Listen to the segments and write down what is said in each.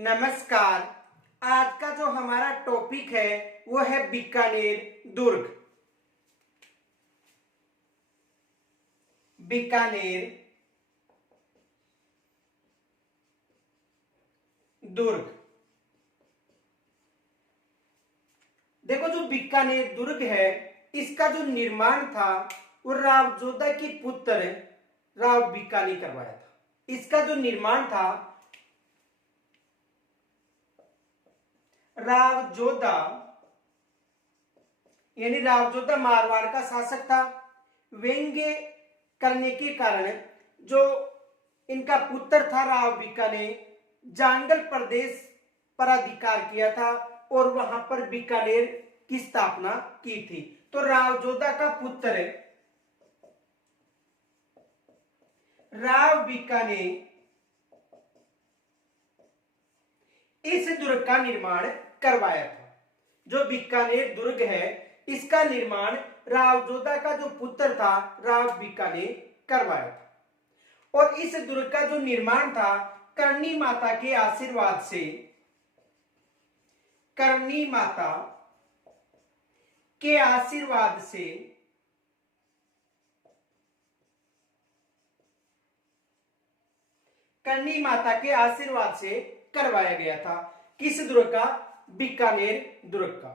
नमस्कार। आज का जो हमारा टॉपिक है वो है बीकानेर दुर्ग। बीकानेर दुर्ग। देखो, जो बीकानेर दुर्ग है इसका जो निर्माण था वो राव जोधा के पुत्र राव बीका ने करवाया था। इसका जो निर्माण था राव जोधा यानी राव जोधा मारवाड़ का शासक था। व्यंग्य करने के कारण जो इनका पुत्र था राव बीका ने जांगल प्रदेश पर अधिकार किया था और वहां पर बीकानेर की स्थापना की थी। तो राव जोधा का पुत्र राव बीका ने इस दुर्ग का निर्माण करवाया था। जो बीकानेर दुर्ग है इसका निर्माण राव जोधा का जो पुत्र था राव बीका ने करवाया था। और इस दुर्ग का जो निर्माण था करणी माता के आशीर्वाद से, करणी माता के आशीर्वाद से करणी माता के आशीर्वाद से करवाया गया था। किस दुर्ग का? बीकानेर दुर्ग का।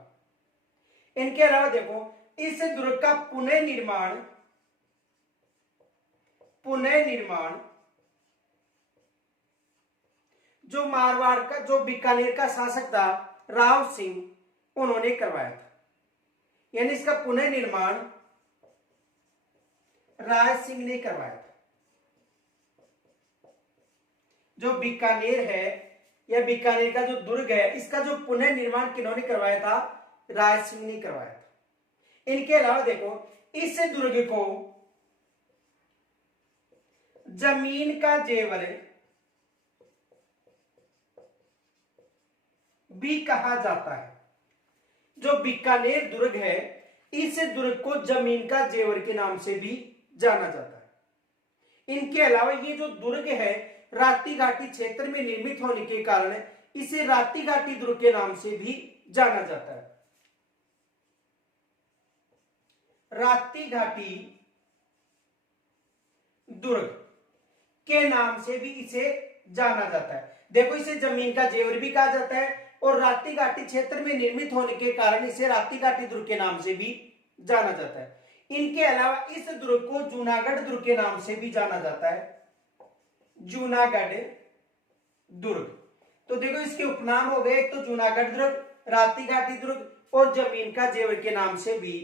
इनके अलावा देखो, इस दुर्ग का पुनः निर्माण जो मारवाड़ का जो बीकानेर का शासक था राव सिंह उन्होंने करवाया था। यानी इसका पुनः निर्माण राय सिंह ने करवाया था। जो बीकानेर है या बीकानेर का जो दुर्ग है इसका जो पुनः निर्माण किन्होंने करवाया था? राय सिंह ने करवाया था। इनके अलावा देखो, इस दुर्ग को जमीन का जेवर भी कहा जाता है। जो बीकानेर दुर्ग है इस दुर्ग को जमीन का जेवर के नाम से भी जाना जाता है। इनके अलावा ये जो दुर्ग है राती घाटी क्षेत्र में निर्मित होने के कारण इसे राती घाटी दुर्ग के नाम से भी जाना जाता है। राती घाटी दुर्ग के नाम से भी इसे जाना जाता है। देखो, इसे जमीन का जेवर भी कहा जाता है और राती घाटी क्षेत्र में निर्मित होने के कारण इसे राती घाटी दुर्ग के नाम से भी जाना जाता है। इनके अलावा इस दुर्ग को जूनागढ़ दुर्ग के नाम से भी जाना जाता है। जूनागढ़ दुर्ग। तो देखो, इसके उपनाम हो गए, एक तो जूनागढ़ दुर्ग, राती घाटी दुर्ग और जमीन का जेवर के नाम से भी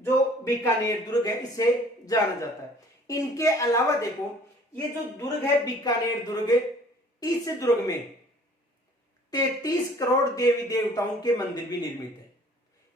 जो बीकानेर दुर्ग है इसे जाना जाता है। इनके अलावा देखो, ये जो दुर्ग है बीकानेर दुर्ग, इस दुर्ग में 33 करोड़ देवी देवताओं के मंदिर भी निर्मित है।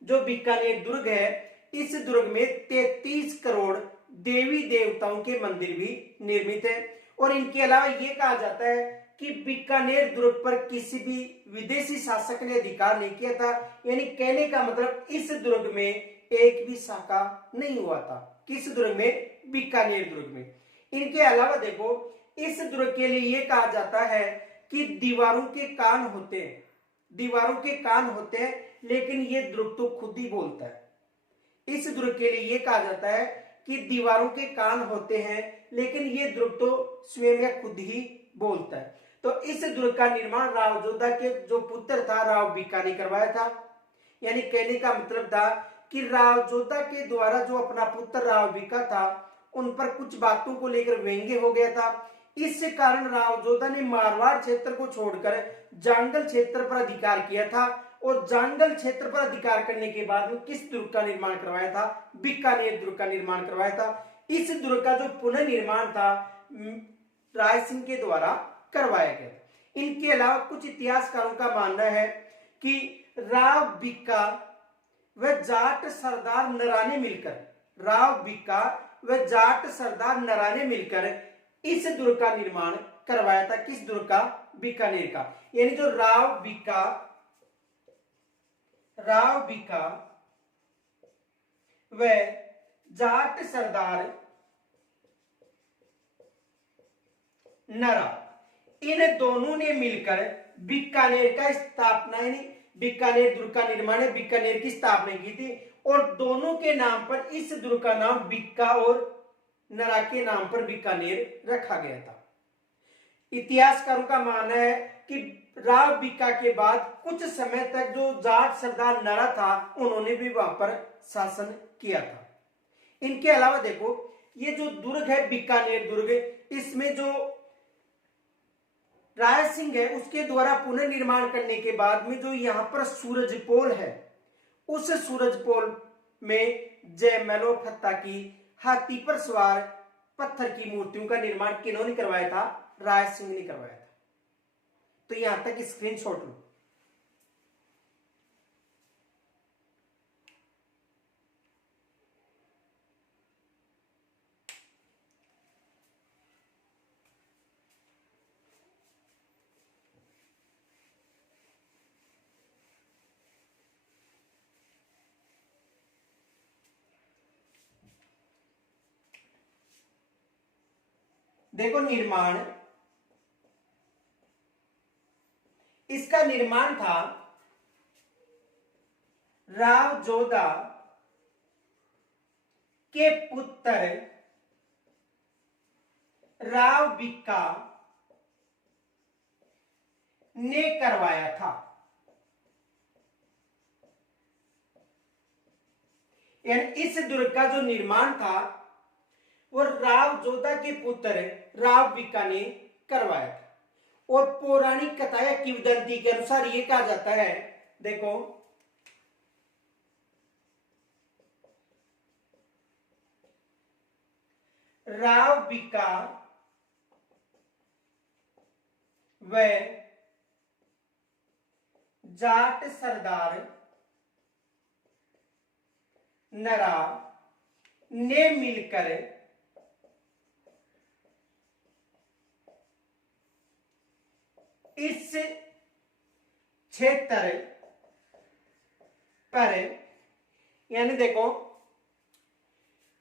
जो बीकानेर दुर्ग है इस दुर्ग में 33 करोड़ देवी देवताओं के मंदिर भी निर्मित है। और इनके अलावा यह कहा जाता है कि बीकानेर दुर्ग पर किसी भी विदेशी शासक ने अधिकार नहीं किया था। यानी कहने का मतलब इस दुर्ग में एक भी शाखा नहीं हुआ था। किस दुर्ग में? बीकानेर दुर्ग में। इनके अलावा देखो, इस दुर्ग के लिए यह कहा जाता है कि दीवारों के कान होते हैं, दीवारों के कान होते हैं, लेकिन ये दुर्ग तो खुद ही बोलता है। इस दुर्ग के लिए यह कहा जाता है कि दीवारों के कान होते हैं लेकिन ये दुर्ग तो स्वयं खुद ही बोलता है। तो इस दुर्ग का निर्माण राव जोधा के जो पुत्र था राव बीका ने करवाया था। यानी कहने का मतलब था कि राव जोधा के द्वारा जो अपना पुत्र राव बीका था उन पर कुछ बातों को लेकर व्यंग्य हो गया था। इस कारण राव जोधा ने मारवाड़ क्षेत्र को छोड़कर जांगल क्षेत्र पर अधिकार किया था और जांगल क्षेत्र पर अधिकार करने के बाद में किस दुर्ग का निर्माण करवाया था? बीकानेर दुर्ग का निर्माण करवाया था। इस दुर्ग का जो पुनः निर्माण था राय सिंह के द्वारा करवाया गया। इनके अलावा कुछ इतिहासकारों का मानना है कि राव बीका व जाट सरदार नराने मिलकर, राव बीका व जाट सरदार नराने मिलकर इस दुर्ग का निर्माण करवाया था। किस दुर्ग का? बीकानेर का। यानी जो राव बीका व जाट सरदार नरा, इन दोनों ने मिलकर बीकानेर का स्थापना यानी बीकानेर दुर्ग का निर्माण है, बीकानेर की स्थापना की थी और दोनों के नाम पर इस दुर्ग का नाम बीका और नरा के नाम पर बीकानेर रखा गया था। इतिहासकारों का मानना है कि राव बीका के बाद कुछ समय तक जो जाट सरदार नरा था उन्होंने भी वहां पर शासन किया था। इनके अलावा देखो ये जो दुर्ग है बीकानेर दुर्ग, इसमें जो राय सिंह है उसके द्वारा पुनर्निर्माण करने के बाद में जो यहाँ पर सूरजपोल है, उस सूरजपोल में जयमल और फत्ता की हाथी पर सवार पत्थर की मूर्तियों का निर्माण किन्होंने करवाया था? राय सिंह ने करवाया था। तो यहां तक स्क्रीनशॉट लो। देखो निर्माण, इसका निर्माण था राव जोधा के पुत्र राव बीका ने करवाया था। यानी इस दुर्ग का जो निर्माण था वो राव जोधा के पुत्र राव बीका ने करवाया था। और पौराणिक कथा या किंवदंती के अनुसार ये कहा जाता है, देखो राव बीका व जाट सरदार नरा ने मिलकर इस क्षेत्र पर, यानी देखो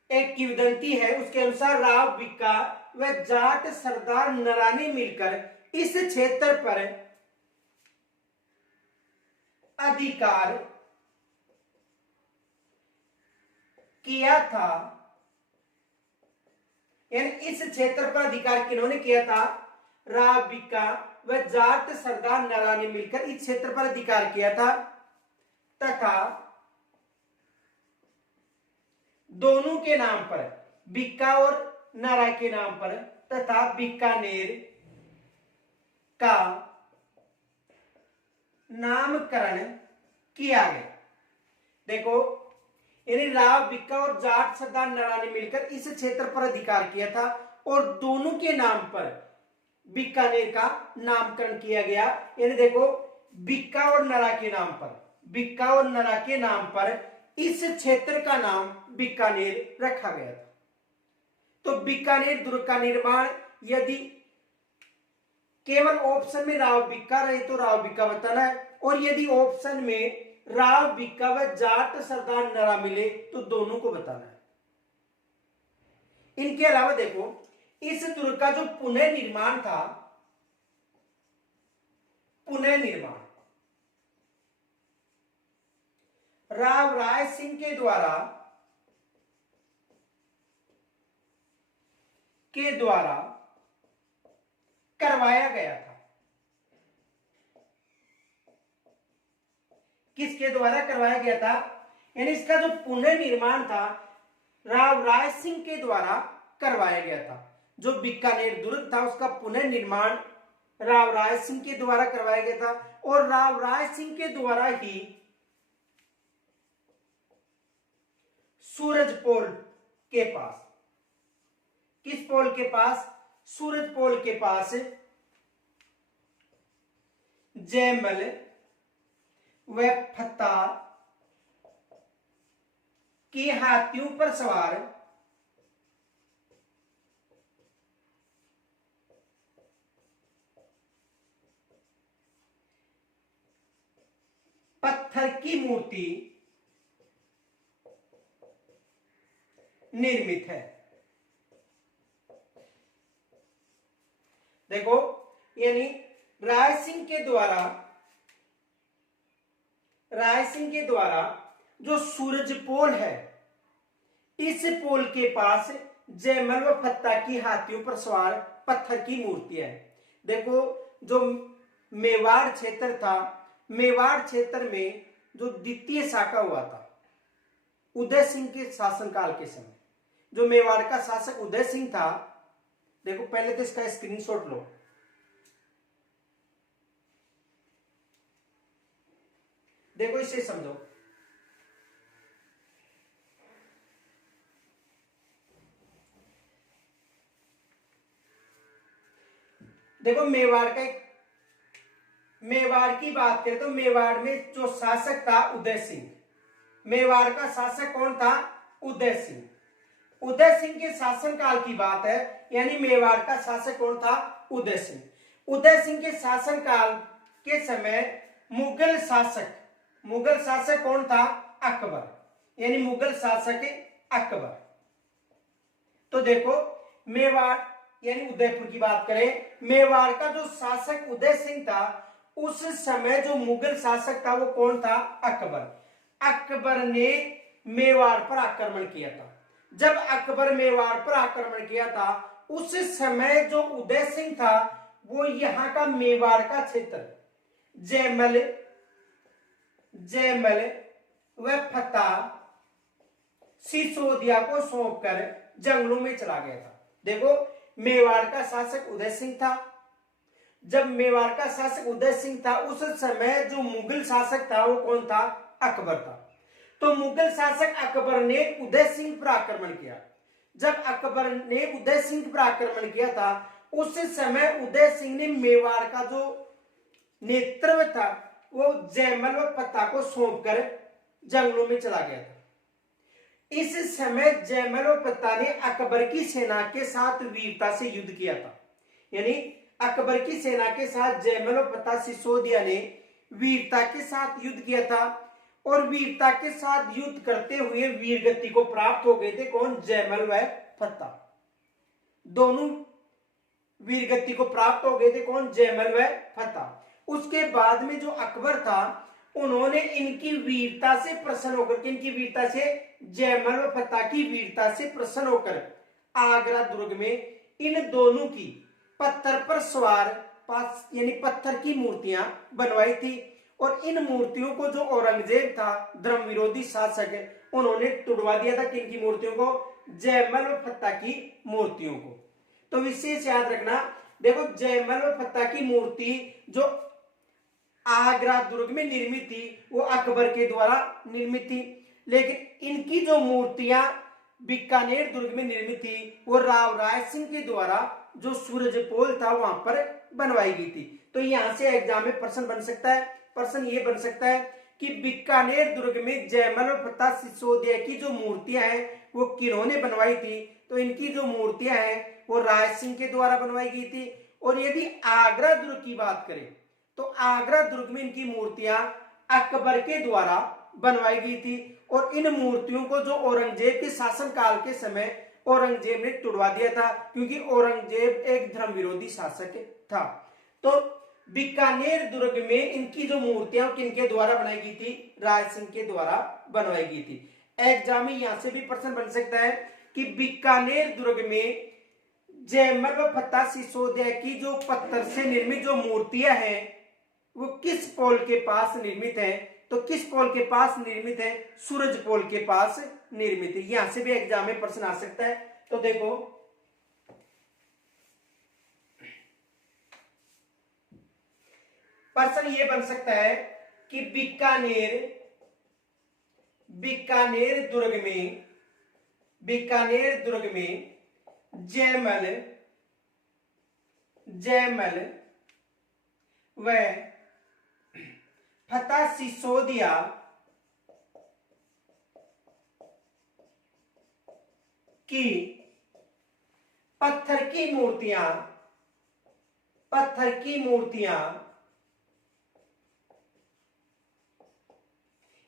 एक किंवदंती है उसके अनुसार राव बीका व जाट सरदार नरा ने मिलकर इस क्षेत्र पर अधिकार किया था। यानी इस क्षेत्र पर अधिकार किन्होंने किया था? राव बीका व जाट सरदार नरा ने मिलकर इस क्षेत्र पर अधिकार किया था तथा दोनों के नाम पर, बीका और नरा के नाम पर, तथा बीकानेर का नामकरण किया गया। देखो यानी राव बीका और जाट सरदार नरा ने मिलकर इस क्षेत्र पर अधिकार किया था और दोनों के नाम पर बीकानेर का नामकरण किया गया। यानी देखो बीका और नरा के नाम पर, बीका और नरा के नाम पर इस क्षेत्र का नाम बीकानेर रखा गया था। तो बीकानेर दुर्ग का निर्माण यदि केवल ऑप्शन में राव बीका रहे तो राव बीका बताना है, और यदि ऑप्शन में राव बीका व जाट सरदार नरा मिले तो दोनों को बताना है। इनके अलावा देखो इस दुर्ग का जो पुनर्निर्माण था, पुनर्निर्माण राव राय सिंह के द्वारा करवाया गया था। किसके द्वारा करवाया गया था? यानी इसका जो पुनर्निर्माण था राव राय सिंह के द्वारा करवाया गया था। जो बीकानेर दुर्ग था उसका पुनर्निर्माण राव राय सिंह के द्वारा करवाया गया था और राव राय सिंह के द्वारा ही सूरजपोल के पास, किस पोल के पास? सूरजपोल के पास जयमल व फत्ता के हाथियों पर सवार पत्थर की मूर्ति निर्मित है। देखो यानी राय सिंह के द्वारा जो सूरज पोल है, इस पोल के पास जयमल व फत्ता की हाथियों पर सवार पत्थर की मूर्तियां है। देखो जो मेवाड़ क्षेत्र था, मेवाड़ क्षेत्र में जो द्वितीय शाखा हुआ था उदय सिंह के शासनकाल के समय, जो मेवाड़ का शासक उदय सिंह था, देखो पहले तो इसका स्क्रीनशॉट लो। देखो इसे समझो। देखो मेवाड़ की बात करें तो मेवाड़ में जो शासक था उदय सिंह, मेवाड़ का शासक कौन था? उदय सिंह। उदय सिंह के शासनकाल की बात है, यानी मेवाड़ का शासक कौन था? उदय सिंह। उदय सिंह के शासनकाल के समय मुगल शासक कौन था? अकबर, यानी मुगल शासक अकबर। तो देखो मेवाड़ यानी उदयपुर की बात करें, मेवाड़ का जो शासक उदय सिंह था, उस समय जो मुगल शासक था वो कौन था? अकबर। अकबर ने मेवाड़ पर आक्रमण किया था। जब अकबर मेवाड़ पर आक्रमण किया था, उस समय जो उदय सिंह था वो यहां का मेवाड़ का क्षेत्र जयमल व फत्ता सिसोदिया को सौंपकर जंगलों में चला गया था। देखो मेवाड़ का शासक उदय सिंह था। जब मेवाड़ का शासक उदय सिंह था, उस समय जो मुगल शासक था वो कौन था? अकबर था। तो मुगल शासक अकबर ने उदय सिंह पर आक्रमण किया। जब अकबर ने उदय सिंह पर आक्रमण किया था, उस समय उदय सिंह ने मेवाड़ का जो नेतृत्व था वो जयमल व फत्ता को सौंपकर जंगलों में चला गया था। इस समय जयमल व फत्ता ने अकबर की सेना के साथ वीरता से युद्ध किया था, यानी अकबर की सेना के साथ जयमल व फत्ता सिसोदिया ने वीरता के साथ युद्ध किया था, और वीरता के साथ युद्ध करते हुए वीरगति को प्राप्त हो गए थे। कौन? जयमल व फत्ता। दोनों वीरगति को प्राप्त हो गए थे। कौन? जयमल व फत्ता। उसके बाद में जो अकबर था, उन्होंने इनकी वीरता से प्रसन्न होकर, इनकी वीरता से, जयमल व फत्ता की वीरता से प्रसन्न होकर आगरा दुर्ग में इन दोनों की पत्थर पर सवार यानी पत्थर की मूर्तियां बनवाई थी, और इन मूर्तियों को जो औरंगजेब था, धर्म विरोधी शासक, उन्होंने तुड़वा दिया था। किन की मूर्तियों को? जयमल व फत्ता की मूर्तियों को। तो विशेष याद रखना, देखो जयमल व फत्ता की मूर्ति जो आगरा दुर्ग में निर्मित थी वो अकबर के द्वारा निर्मित थी, लेकिन इनकी जो मूर्तियां बीकानेर दुर्ग में निर्मित थी वो राव राय सिंह के द्वारा जो सूरज पोल था वहां पर बनवाई गई थी। तो यहां से एग्जाम में प्रश्न बन सकता है। प्रश्न ये बन सकता है कि बीकानेर दुर्ग में जयमल और फत्ता सिसोदिया की जो मूर्तियां हैं वो किन्होंने बनवाई थी? तो इनकी जो मूर्तियां हैं वो राय सिंह के द्वारा बनवाई गई थी। और यदि आगरा दुर्ग की बात करें तो आगरा दुर्ग में इनकी मूर्तियां अकबर के द्वारा बनवाई गई थी, और इन मूर्तियों को जो औरंगजेब के शासनकाल के समय औरंगजेब ने तुड़वा दिया था, क्योंकि औरंगजेब एक धर्म विरोधी शासक था। तो बीकानेर दुर्ग में इनकी जो मूर्तियां किनके द्वारा बनाई गई थी? राय सिंह के द्वारा बनवाई गई थी। एग्जाम में यहां से भी प्रश्न बन सकता है कि बीकानेर दुर्ग में जयमल व फत्ता सिसोदिया की जो पत्थर से निर्मित जो मूर्तियां हैं वो किस पोल के पास निर्मित है? तो किस पोल के पास निर्मित है? सूरज पोल के पास निर्मित है। यहां से भी एग्जाम में प्रश्न आ सकता है। तो देखो प्रश्न ये बन सकता है कि बीकानेर दुर्ग में जयमल व फत्ता सिसोदिया की पत्थर की मूर्तियां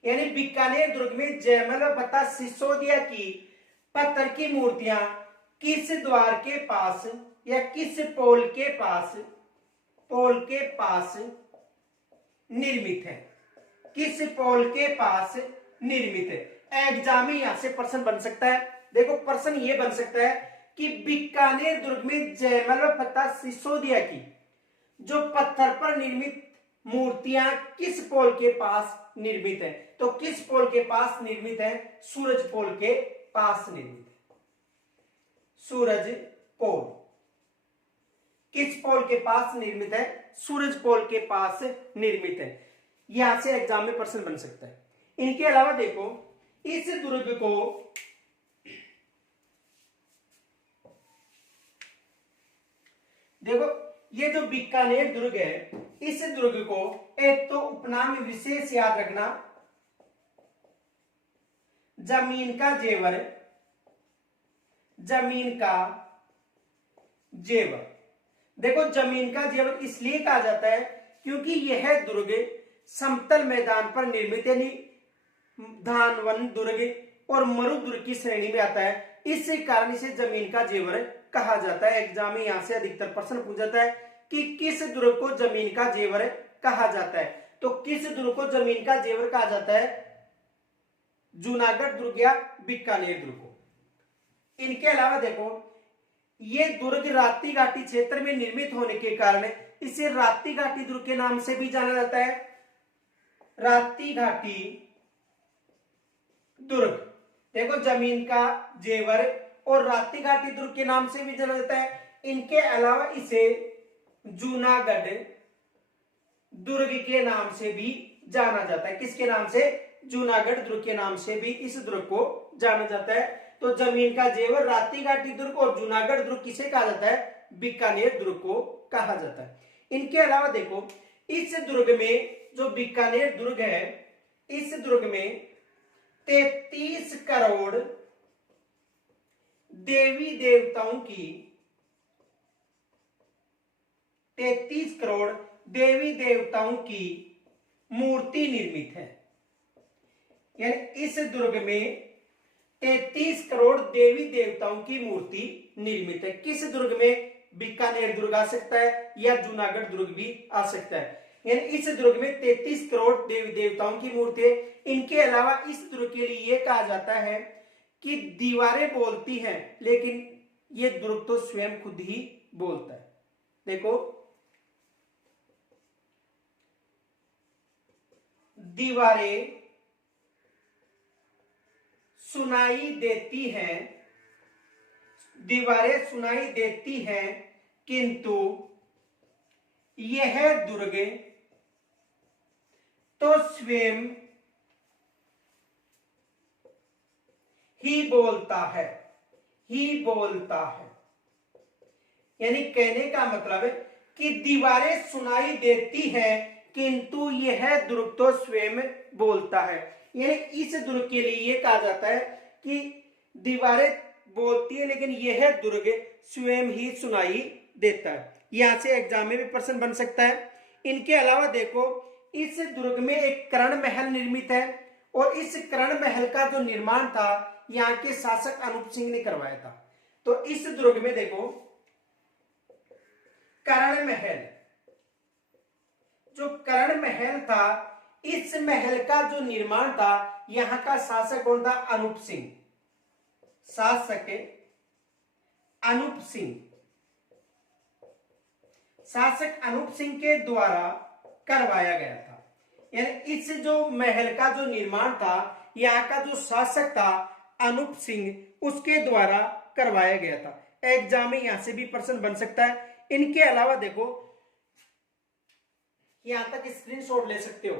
यानी बीकानेर दुर्ग में जयमल व फत्ता सिसोदिया की पत्थर की मूर्तियां किस द्वार के पास या किस पोल के पास पोल के पास निर्मित है? किस पोल के पास निर्मित है? एग्जाम में यहां से प्रश्न बन सकता है। देखो प्रश्न ये बन सकता है कि बीकानेर दुर्ग में जयमल व फतेह सिसोदिया की जो पत्थर पर निर्मित मूर्तियां किस पोल के पास निर्मित है? तो किस पोल के पास निर्मित है? सूरज पोल के पास निर्मित है। सूरज पोल किस पोल के पास निर्मित है? सूरज पोल के पास निर्मित है। यहां से एग्जाम में प्रश्न बन सकता है। इनके अलावा देखो इस दुर्ग को देखो ये जो बीकानेर दुर्ग है, इस दुर्ग को एक तो उपनाम विशेष याद रखना, जमीन का जेवर। जमीन का जेवर, देखो जमीन का जेवर इसलिए कहा जाता है क्योंकि यह दुर्ग समतल मैदान पर निर्मित यानी धान वन दुर्ग और मरु दुर्ग की श्रेणी में आता है। इसी कारण इसे जमीन का जेवर कहा जाता है। एग्जाम में यहां से अधिकतर प्रश्न पूछा जाता है कि किस दुर्ग को जमीन का जेवर कहा जाता है? तो किस दुर्ग को जमीन का जेवर कहा जाता है? जूनागढ़ दुर्ग या बीकानेर दुर्ग को। इनके अलावा देखो ये दुर्ग राती घाटी क्षेत्र में निर्मित होने के कारण इसे राती घाटी दुर्ग के नाम से भी जाना जाता है। राती घाटी दुर्ग, देखो जमीन का जेवर और राती घाटी दुर्ग के नाम से भी जाना जाता है। इनके अलावा इसे जूनागढ़ दुर्ग के नाम से भी जाना जाता है। किसके नाम से? जूनागढ़ दुर्ग के नाम से भी इस दुर्ग को जाना जाता है। तो जमीन का जेवर, राती घाटी दुर्ग और जूनागढ़ दुर्ग किसे कहा जाता है? बीकानेर दुर्ग को कहा जाता है। इनके अलावा देखो इस दुर्ग में जो बीकानेर दुर्ग है, इस दुर्ग में 33 करोड़ देवी देवताओं की 33 करोड़ देवी देवताओं की मूर्ति निर्मित है। यानी इस दुर्ग में 33 करोड़ देवी देवताओं की मूर्ति निर्मित है। किस दुर्ग में? बीकानेर दुर्ग आ सकता है या जूनागढ़ दुर्ग भी आ सकता है। यानी इस दुर्ग में 33 करोड़ देवी देवताओं की मूर्ति है। इनके अलावा इस दुर्ग के लिए यह कहा जाता है कि दीवारें बोलती हैं, लेकिन यह दुर्ग तो स्वयं खुद ही बोलता है। देखो दीवारें सुनाई देती हैं, दीवारें सुनाई देती हैं, किंतु यह दुर्ग तो स्वयं ही बोलता है, ही बोलता है। यानी कहने का मतलब है कि दीवारें सुनाई देती हैं किंतु यह दुर्ग तो स्वयं बोलता है। यानी इस दुर्ग के लिए यह कहा जाता है कि दीवारें बोलती है लेकिन यह दुर्ग स्वयं ही सुनाई देता है। यहां से एग्जाम में भी प्रश्न बन सकता है। इनके अलावा देखो इस दुर्ग में एक कर्ण महल निर्मित है और इस कर्ण महल का जो निर्माण था यहाँ के शासक अनूप सिंह ने करवाया था। तो इस दुर्ग में देखो कर्ण महल, जो कर्ण महल था, इस महल का जो निर्माण था यहां का शासक कौन था? अनूप सिंह। शासक अनूप सिंह, शासक अनूप सिंह के द्वारा करवाया गया था। यानी इस जो महल का जो निर्माण था यहाँ का जो शासक था अनूप सिंह, उसके द्वारा करवाया गया था। एग्जाम में यहां से भी प्रश्न बन सकता है। इनके अलावा देखो यहां तक स्क्रीनशॉट ले सकते हो।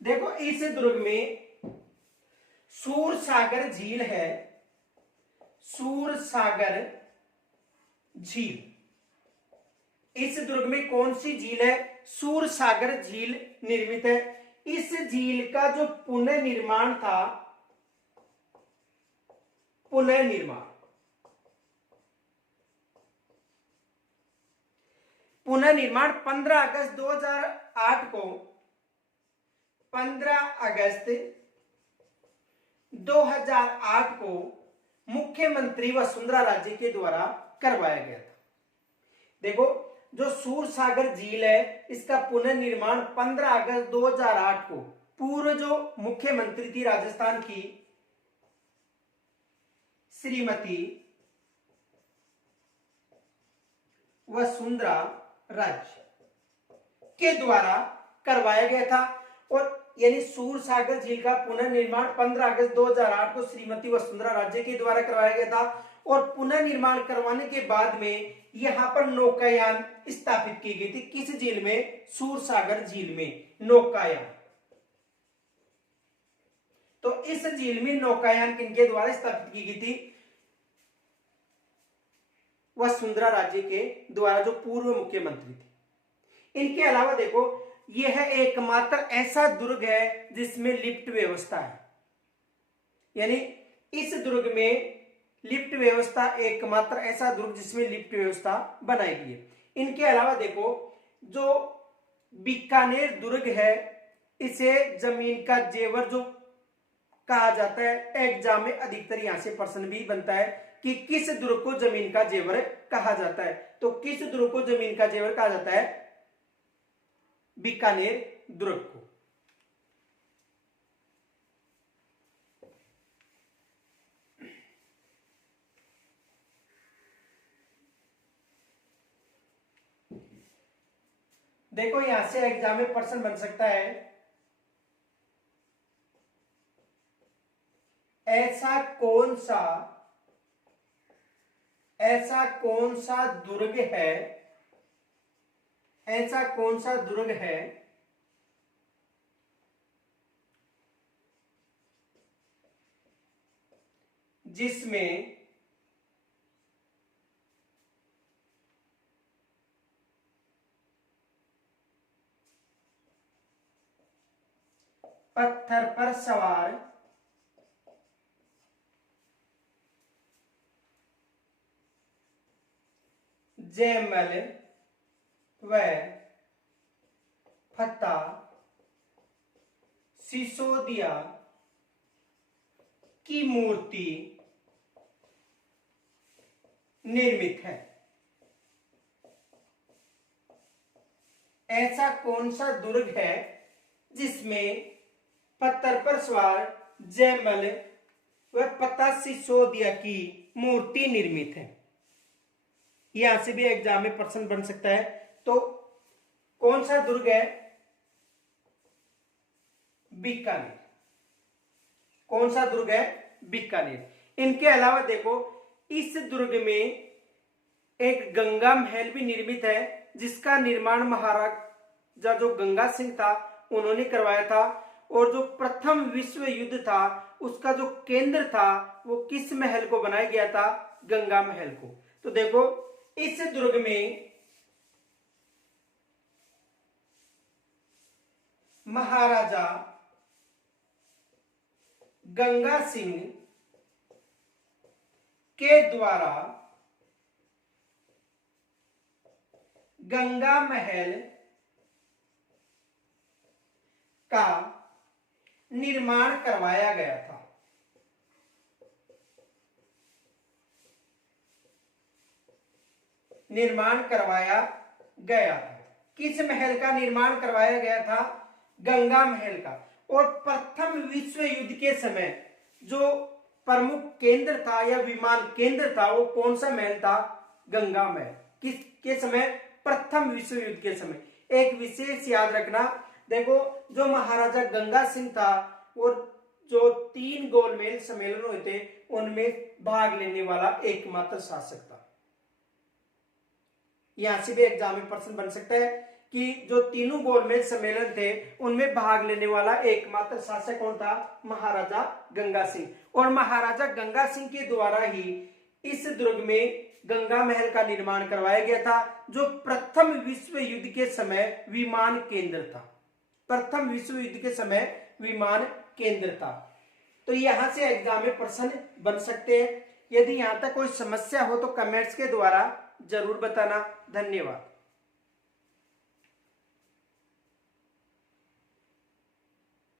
देखो इस दुर्ग में सूरसागर झील है, सूरसागर झील। इस दुर्ग में कौन सी झील है? सूरसागर झील निर्मित है। इस झील का जो पुनर्निर्माण था, पुनर्निर्माण 15 अगस्त 2008 को 15 अगस्त 2008 को मुख्यमंत्री वसुंधरा राजे के द्वारा करवाया गया था। देखो, जो सूरसागर झील है इसका पुनर्निर्माण 15 अगस्त 2008 को पूर्व जो मुख्यमंत्री थी राजस्थान की श्रीमती वसुंधरा राजे के द्वारा करवाया गया था। और यानी सूरसागर झील का पुनर्निर्माण 15 अगस्त 2008 को श्रीमती वसुंधरा राजे के द्वारा करवाया गया था। और पुनर्निर्माण करवाने के बाद में यहां पर नौकायान स्थापित की गई थी। किस झील में? सूरसागर झील में नौकायान। तो इस झील में नौकायान किनके द्वारा स्थापित की गई थी? वसुंधरा राजे के द्वारा, जो पूर्व मुख्यमंत्री थे। इनके अलावा देखो, यह एकमात्र ऐसा दुर्ग है जिसमें लिफ्ट व्यवस्था है, यानी इस दुर्ग में लिफ्ट व्यवस्था, एकमात्र ऐसा दुर्ग जिसमें लिफ्ट व्यवस्था बनाई गई है। इनके अलावा देखो, जो बीकानेर दुर्ग है इसे जमीन का जेवर जो कहा जाता है। एग्जाम में अधिकतर यहां से प्रश्न भी बनता है कि किस दुर्ग को जमीन का जेवर कहा जाता है। तो किस दुर्ग को जमीन का जेवर कहा जाता है? बीकानेर दुर्ग को। देखो, यहां से एग्जाम में प्रश्न बन सकता है, ऐसा कौन सा दुर्ग है, ऐसा कौन सा दुर्ग है जिसमें पत्थर पर सवार जयमल व फत्ता सिसोदिया की मूर्ति निर्मित है? ऐसा कौन सा दुर्ग है जिसमें पत्थर पर सवार जयमल व फत्ता सिसोदिया की मूर्ति निर्मित है? यहां से भी एग्जाम में प्रश्न बन सकता है। तो कौन सा दुर्ग है? बीकानेर। कौन सा दुर्ग है? बीकानेर। इनके अलावा देखो, इस दुर्ग में एक गंगा महल भी निर्मित है जिसका निर्माण महाराजा जो गंगा सिंह था उन्होंने करवाया था। और जो प्रथम विश्व युद्ध था उसका जो केंद्र था वो किस महल को बनाया गया था? गंगा महल को। तो देखो, इस दुर्ग में महाराजा गंगा सिंह के द्वारा गंगा महल का निर्माण करवाया गया था। निर्माण करवाया गया था। किस महल का निर्माण करवाया गया था? गंगा महल का। और प्रथम विश्व युद्ध के समय जो प्रमुख केंद्र था या विमान केंद्र था वो कौन सा महल था? गंगा महल। किसके समय? प्रथम विश्व युद्ध के समय। एक विशेष याद रखना, देखो, जो महाराजा गंगा सिंह था और जो 3 गोलमेज सम्मेलन हुए थे उनमें भाग लेने वाला एकमात्र शासक था। यहां से भी एग्जाम में प्रश्न बन सकता है कि जो तीनों गोलमेज सम्मेलन थे उनमें भाग लेने वाला एकमात्र शासक कौन था? महाराजा गंगा सिंह। और महाराजा गंगा सिंह के द्वारा ही इस दुर्ग में गंगा महल का निर्माण करवाया गया था जो प्रथम विश्व युद्ध के समय विमान केंद्र था। प्रथम विश्व युद्ध के समय विमान केंद्र था। तो यहां से एग्जाम में प्रश्न बन सकते हैं। यदि यहां तक कोई समस्या हो तो कमेंट्स के द्वारा जरूर बताना। धन्यवाद।